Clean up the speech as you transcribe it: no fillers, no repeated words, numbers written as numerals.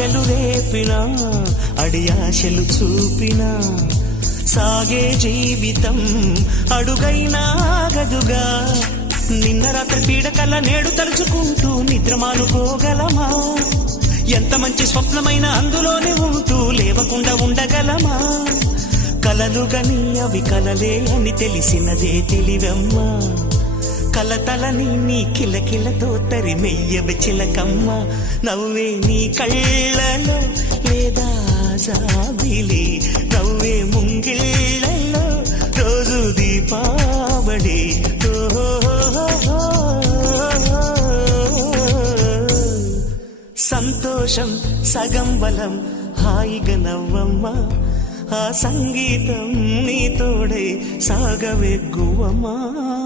ఆశలు రేపినా అడియాశలు చూపినా సాగే జీవితం అడుగైనా ఆగదుగా. నిన్న రాత్రి పీడకల నేడు తలుచుకుంటూ నిద్రమానుకోగలమా? ఎంత మంచి స్వప్నమైన అందులోనే ఉంటూ లేవకుండా ఉండగలమా? కలలుగని అవి కలలే అని తెలిసినదే తెలివమ్మా. కలతలని నీ కిలకిలతో తరిమెయ్యవి చిలకమ్మ. నవ్వే నీ కళ్ళలో లేదా జాబిలి, నవ్వే ముంగిళ్ళలో రోజు దీపావళి. సంతోషం సగం బలం, హాయిగా నవ్వమ్మా. ఆ సంగీతం నీ తోడే సాగవెగ్గువమ్మా.